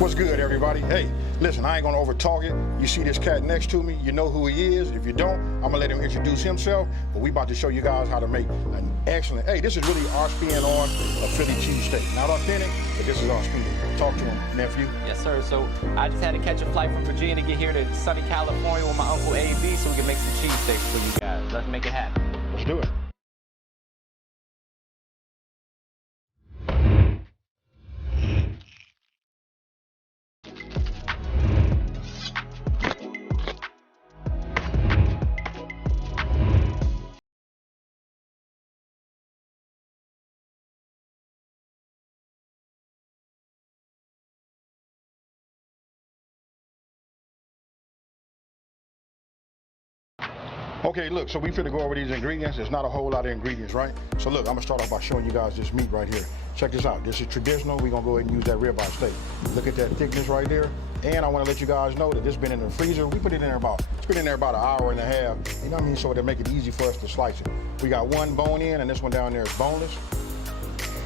What's good, everybody? Hey, listen, I ain't gonna over talk it. You see this cat next to me, you know who he is. If you don't, I'm gonna let him introduce himself, but we about to show you guys how to make an excellent, hey, this is really our spin on a Philly cheesesteak. Not authentic, but this is our spin. Talk to him, nephew. Yes, sir. So I just had to catch a flight from Virginia to get here to sunny California with my Uncle AB so we can make some cheesesteaks for you guys. Let's make it happen. Let's do it. Okay, look, so we finna go over these ingredients. There's not a whole lot of ingredients, right? So look, I'm gonna start off by showing you guys this meat right here. Check this out. This is traditional. We're gonna go ahead and use that ribeye steak. Look at that thickness right there. And I wanna let you guys know that this been in the freezer. We put it in there about, it's been in there about an hour and a half. You know what I mean? So it'll make it easy for us to slice it. We got one bone in and this one down there is boneless.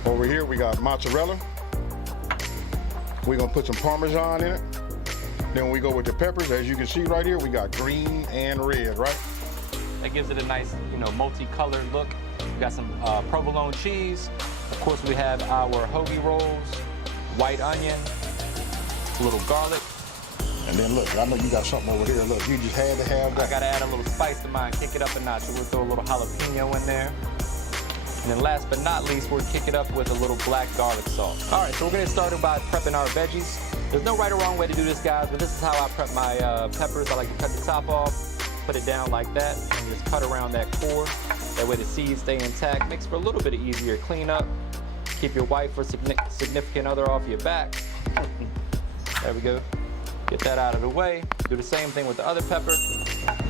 Over here, we got mozzarella. We're gonna put some Parmesan in it. Then we go with the peppers. As you can see right here, we got green and red, right? That gives it a nice, multicolored look. We got some provolone cheese. Of course, we have our hoagie rolls, white onion, a little garlic. And then look, I know you got something over here. Look, you just had to have that. I gotta add a little spice to mine, kick it up a notch. So we'll throw a little jalapeno in there. And then last but not least, we'll kick it up with a little black garlic sauce. All right, so we're gonna start by prepping our veggies. There's no right or wrong way to do this, guys, but this is how I prep my peppers. I like to cut the top off, put it down like that, and just cut around that core. That way the seeds stay intact. Makes for a little bit of easier cleanup. Keep your wife or significant other off your back. There we go. Get that out of the way. Do the same thing with the other pepper.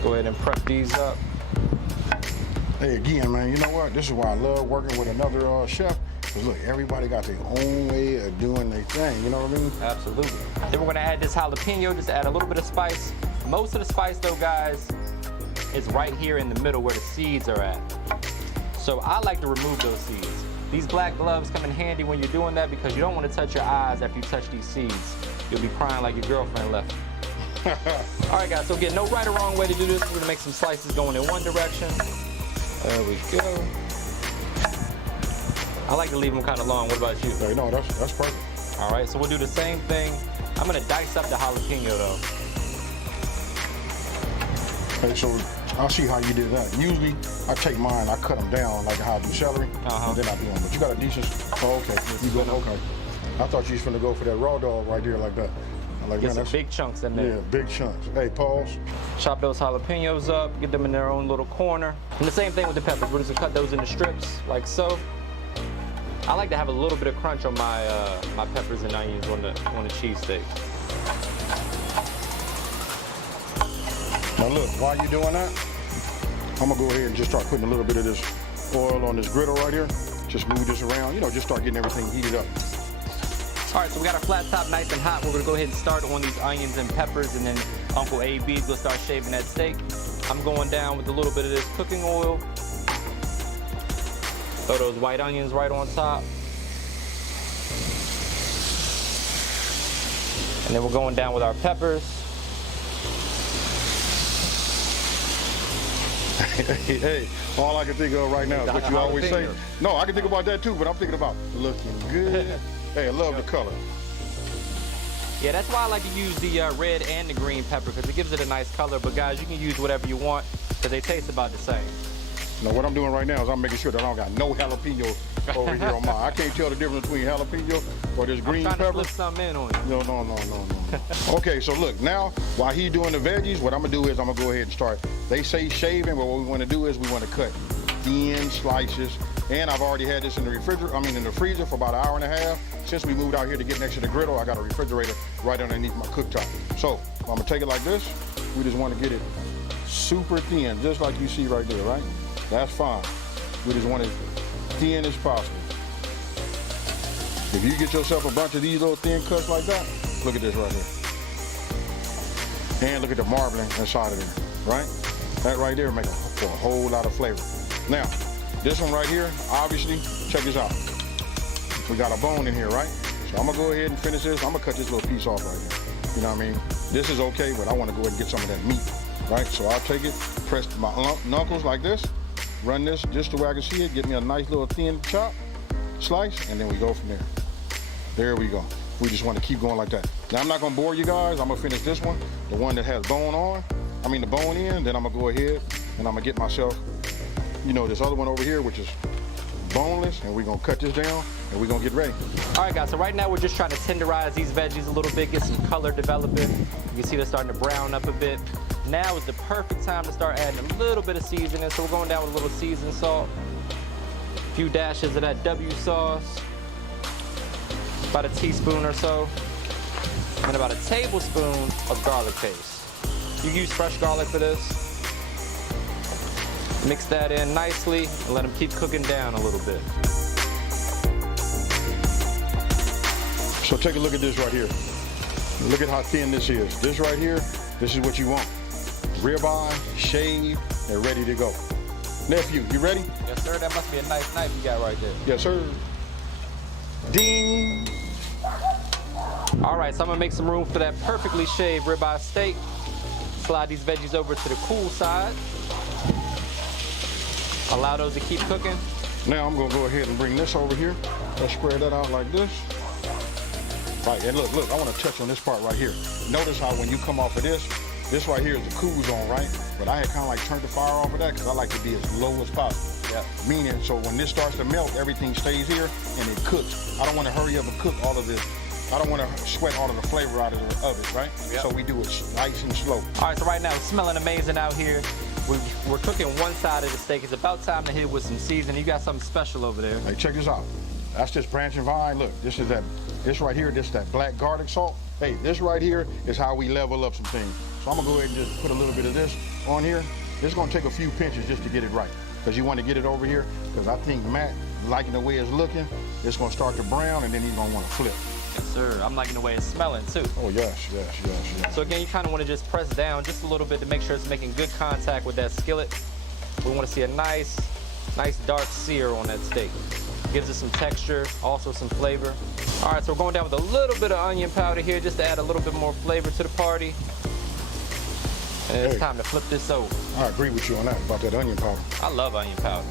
Go ahead and prep these up. Hey, again, man, you know what? This is why I love working with another chef. Because look, everybody got their own way of doing their thing, you know what I mean? Absolutely. Then we're gonna add this jalapeno, just add a little bit of spice. Most of the spice though, guys, is right here in the middle where the seeds are at. So I like to remove those seeds. These black gloves come in handy when you're doing that because you don't want to touch your eyes after you touch these seeds. You'll be crying like your girlfriend left. All right, guys, so again, no right or wrong way to do this. We're gonna make some slices going in one direction. There we go. I like to leave them kind of long. What about you? Hey, no, that's perfect. All right, so we'll do the same thing. I'm gonna dice up the jalapeno though. Hey, so I'll see how you did that. Usually, I take mine, I cut them down like how I do celery, and then I do them. But you got a decent, oh, okay. You go, okay. I thought you was finna go for that raw dog right there like that. I'm like, Get man, some that's big chunks in there. Yeah, big chunks. Hey, pause. Chop those jalapenos up, get them in their own little corner. And the same thing with the peppers. We're just gonna cut those into strips, like so. I like to have a little bit of crunch on my my peppers and onions on the cheesesteak. Now look, while you're doing that, I'm gonna go ahead and just start putting a little bit of this oil on this griddle right here. Just move this around, just start getting everything heated up. All right, so we got our flat top nice and hot. We're gonna go ahead and start on these onions and peppers, and then Uncle AB's gonna start shaving that steak. I'm going down with a little bit of this cooking oil. Throw those white onions right on top. And then we're going down with our peppers. Hey, all I can think of right now is what you always say. No, I can think about that too, but I'm thinking about looking good. Hey, I love the color. Yeah, that's why I like to use the red and the green pepper because it gives it a nice color. But guys, you can use whatever you want because they taste about the same. Now, what I'm doing right now is I'm making sure that I don't got no jalapeno over here on mine. I can't tell the difference between jalapeno or this green pepper. I'm trying to slip something in on you. No. Okay, so look, now, while he's doing the veggies, what I'm gonna do is I'm gonna go ahead and start. They say shaving, but what we wanna do is we wanna cut thin slices. And I've already had this in the in the freezer for about an hour and a half. Since we moved out here to get next to the griddle, I got a refrigerator right underneath my cooktop. So I'm gonna take it like this. We just wanna get it super thin, just like you see right there, right? That's fine. We just want it thin as possible. If you get yourself a bunch of these little thin cuts like that, look at this right here. And look at the marbling inside of there, right? That right there makes for a whole lot of flavor. Now, this one right here, obviously, check this out. We got a bone in here, right? So So I'm gonna go ahead and finish this. I'm gonna cut this little piece off right here. You know what I mean? This is okay, but I wanna go ahead and get some of that meat, right? So I'll take it, press my knuckles like this, run this just the way I can see it, get me a nice little thin chop, slice, and then we go from there. There we go. We just wanna keep going like that. Now I'm not gonna bore you guys. I'm gonna finish this one, the one that has bone on. I mean the bone in, then I'm gonna go ahead and I'm gonna get myself, you know, this other one over here, which is boneless, and we're gonna cut this down and we're gonna get ready. All right, guys, so right now we're just trying to tenderize these veggies a little bit, get some color developing. You can see they're starting to brown up a bit. Now is the perfect time to start adding a little bit of seasoning. So we're going down with a little seasoned salt, a few dashes of that W sauce, about a teaspoon or so, and about a tablespoon of garlic paste. You use fresh garlic for this. Mix that in nicely and let them keep cooking down a little bit. So take a look at this right here. Look at how thin this is. This right here, this is what you want. Ribeye, shaved, and ready to go. Nephew, you ready? Yes, sir. That must be a nice knife you got right there. Yes, sir. Ding. All right, so I'm gonna make some room for that perfectly shaved ribeye steak. Slide these veggies over to the cool side. Allow those to keep cooking. Now I'm gonna go ahead and bring this over here. Let's spread that out like this. Right, and look, I wanna touch on this part right here. Notice how when you come off of this right here is the cool zone, right? But I had kind of like turned the fire off of that because I like to be as low as possible. Yeah. Meaning, so when this starts to melt, everything stays here and it cooks. I don't wanna hurry up and cook all of this. I don't want to sweat all of the flavor out of it, right? Yep. So we do it nice and slow. All right, so right now it's smelling amazing out here. We're cooking one side of the steak. It's about time to hit it with some seasoning. You got something special over there. Hey, check this out. That's just branch and vine. Look, this right here, this is that black garlic salt. Hey, this right here is how we level up some things. So I'm gonna go ahead and just put a little bit of this on here. This is gonna take a few pinches just to get it right. Because you want to get it over here, because I think Matt, liking the way it's looking, it's gonna start to brown and then he's gonna want to flip. Yes, sir. I'm liking the way it's smelling too. Oh, yes. So again, you kind of want to just press down just a little bit to make sure it's making good contact with that skillet. We want to see a nice dark sear on that steak. Gives it some texture, also some flavor. All right, so we're going down with a little bit of onion powder here just to add a little bit more flavor to the party. And it's time to flip this over. I agree with you on that, about that onion powder. I love onion powder.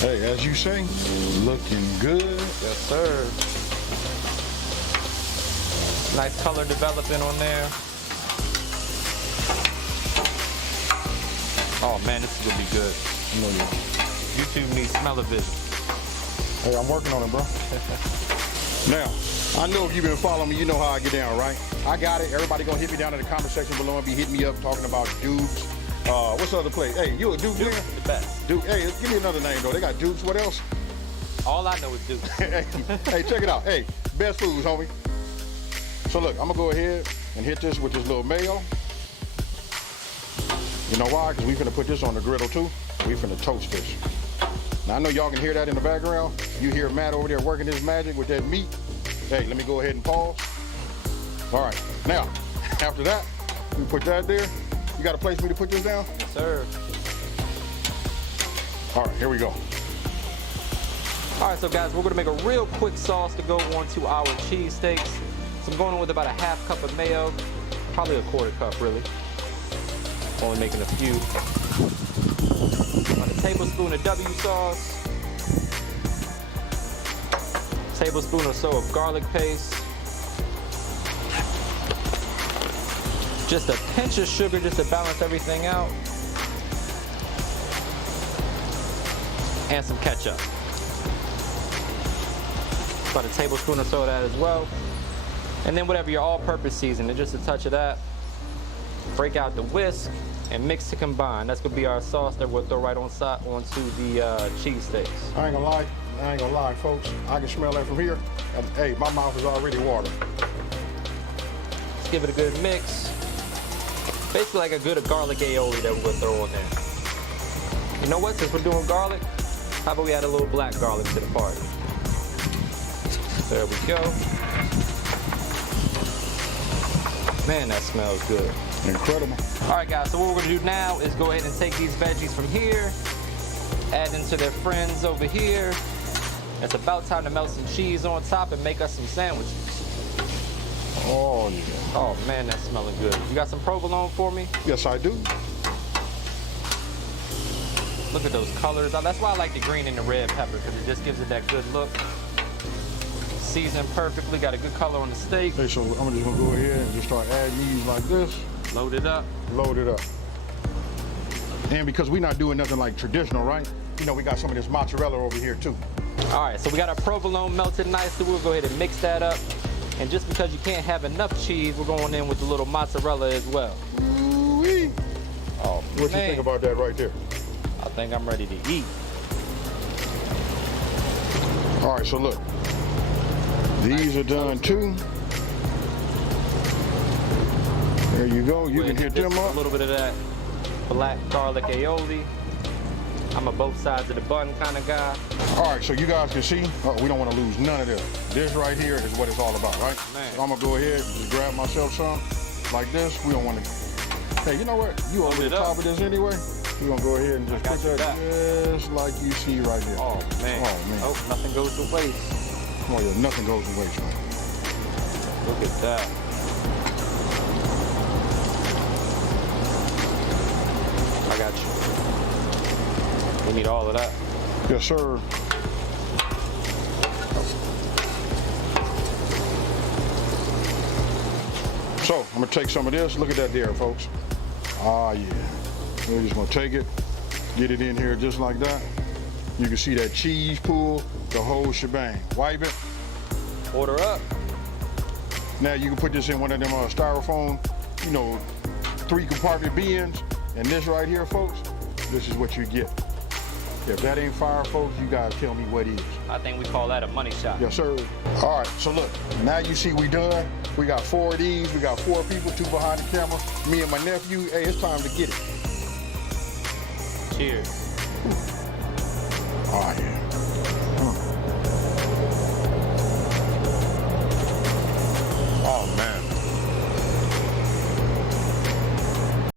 Hey, as you say, looking good. Yes, sir. Nice color developing on there. Oh man, this is gonna be good. I know you. YouTube needs smell-o-vision. Hey, I'm working on it, bro. Now, I know if you've been following me, you know how I get down, right? I got it. Everybody gonna hit me down in the comment section below and be hitting me up talking about dupes. What's the other place? Hey, you a Duke nigga? The best. Duke. Hey, give me another name though. They got Dukes. What else? All I know is Duke. Hey, check it out. Hey, best foods, homie. So look, I'm gonna go ahead and hit this with this little mayo. You know why? Because we finna put this on the griddle too. We finna toast this. Now I know y'all can hear that in the background. You hear Matt over there working his magic with that meat. Hey, let me go ahead and pause. All right, now, after that, we put that there. You got a place for me to put this down? Yes, sir. All right, here we go. All right, so guys, we're gonna make a real quick sauce to go onto our cheesesteaks. So I'm going in with about a ½ cup of mayo, probably a ¼ cup, really. Only making a few. About a tablespoon of W sauce. Tablespoon or so of garlic paste. Just a pinch of sugar just to balance everything out. And some ketchup. About a tablespoon or so of that as well. And then whatever your all-purpose seasoning, just a touch of that. Break out the whisk and mix to combine. That's gonna be our sauce that we'll throw right onto the cheesesteaks. I ain't gonna lie, folks. I can smell that from here. And, hey, my mouth is already watering. Let's give it a good mix. Basically like a good garlic aioli that we're gonna throw on there. You know what, since we're doing garlic, how about we add a little black garlic to the party? There we go. Man, that smells good. Incredible. All right, guys, so what we're gonna do now is go ahead and take these veggies from here, add into their friends over here. It's about time to melt some cheese on top and make us some sandwiches. Oh, yeah. Oh, man, that's smelling good. You got some provolone for me? Yes, I do. Look at those colors. That's why I like the green and the red pepper, because it just gives it that good look. Seasoned perfectly, got a good color on the steak. Okay, so I'm just gonna go ahead and just start adding these like this. Load it up. Load it up. And because we're not doing nothing like traditional, right? You know, we got some of this mozzarella over here too. All right, so we got our provolone melted nicely. We'll go ahead and mix that up. And just because you can't have enough cheese, we're going in with a little mozzarella as well. Ooh-wee. Oh, what you think about that right there? I think I'm ready to eat. All right, so look. These are done too. There you go. You can hit them up. A little bit of that black garlic aioli. I'm a both sides of the bun kind of guy. All right, so you guys can see, we don't want to lose none of this. This right here is what it's all about, right? Man. So I'm gonna go ahead and just grab myself some like this. We don't want to. Hey, you know what? You over the top of this anyway. We're gonna go ahead and just put that just like you see right here. Oh man. Oh man. Oh, nothing goes to waste. Oh yeah, nothing goes to waste, man. Look at that. I got you. We need all of that. Yes, sir. So I'm gonna take some of this. Look at that there, folks. Ah, yeah. We're just gonna take it, get it in here just like that. You can see that cheese pool, the whole shebang. Wipe it. Order up. Now you can put this in one of them styrofoam, you know, 3-compartment bins. And this right here, folks, this is what you get. If that ain't fire, folks, you gotta tell me what is. I think we call that a money shot. Yes, sir. All right, so look, now you see we done. We got 4 of these. We got 4 people, 2 behind the camera. Me and my nephew. Hey, it's time to get it. Cheers. Oh, yeah.